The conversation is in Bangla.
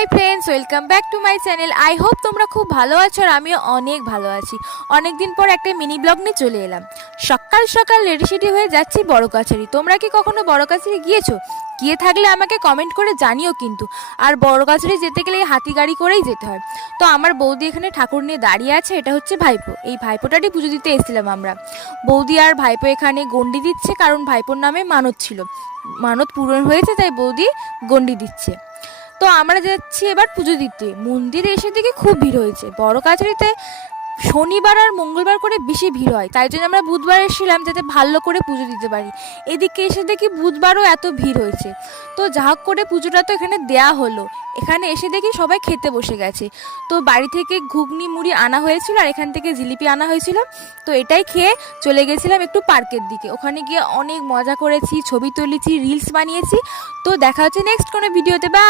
Hi friends, welcome back to my channel. I hope তোমরা খুব ভালো আছো আর আমিও অনেক ভালো আছি। অনেক দিন পর একটা মিনি ব্লগ নিয়ে চলে এলাম। সকাল সকাল রেডি সেডি হয়ে যাচ্ছি বড় কাছারি। তোমরা কি কখনো বড় কাছারি গিয়েছো? গিয়ে থাকলে আমাকে কমেন্ট করে জানিও কিন্তু। আর বড় কাছারি যেতে গেলে হাতি গাড়ি করেই যেতে হয়। তো আমার বৌদি এখানে ঠাকুর নিয়ে দাঁড়িয়ে আছে, এটা হচ্ছে ভাইপো। এই ভাইপোটারই পুজো দিতে এসেছিলাম আমরা। বৌদি আর ভাইপো এখানে গন্ডি দিচ্ছে, কারণ ভাইপোর নামে মানত ছিল, মানত পূরণ হয়েছে, তাই বৌদি গন্ডি দিচ্ছে। তো আমরা যাচ্ছি এবার পুজো দিতে। মন্দিরে এসে দেখি খুব ভিড় হয়েছে। বড় কাছারিতে শনিবার আর মঙ্গলবার করে বেশি ভিড় হয়, তাই জন্য আমরা বুধবার এসেছিলাম যাতে ভালো করে পুজো দিতে পারি। এদিকে এসে দেখি বুধবারও এত ভিড় হয়েছে। তো যা হোক করে পুজোটা তো এখানে দেয়া হলো। এখানে এসে দেখি সবাই খেতে বসে গেছে। তো বাড়ি থেকে ঘুগনি মুড়ি আনা হয়েছিল আর এখান থেকে জিলিপি আনা হয়েছিল। তো এটাই খেয়ে চলে গেছিলাম একটু পার্কের দিকে। ওখানে গিয়ে অনেক মজা করেছি, ছবি তুলেছি, রিলস বানিয়েছি। তো দেখা হচ্ছে নেক্সট কোনো ভিডিওতে। বা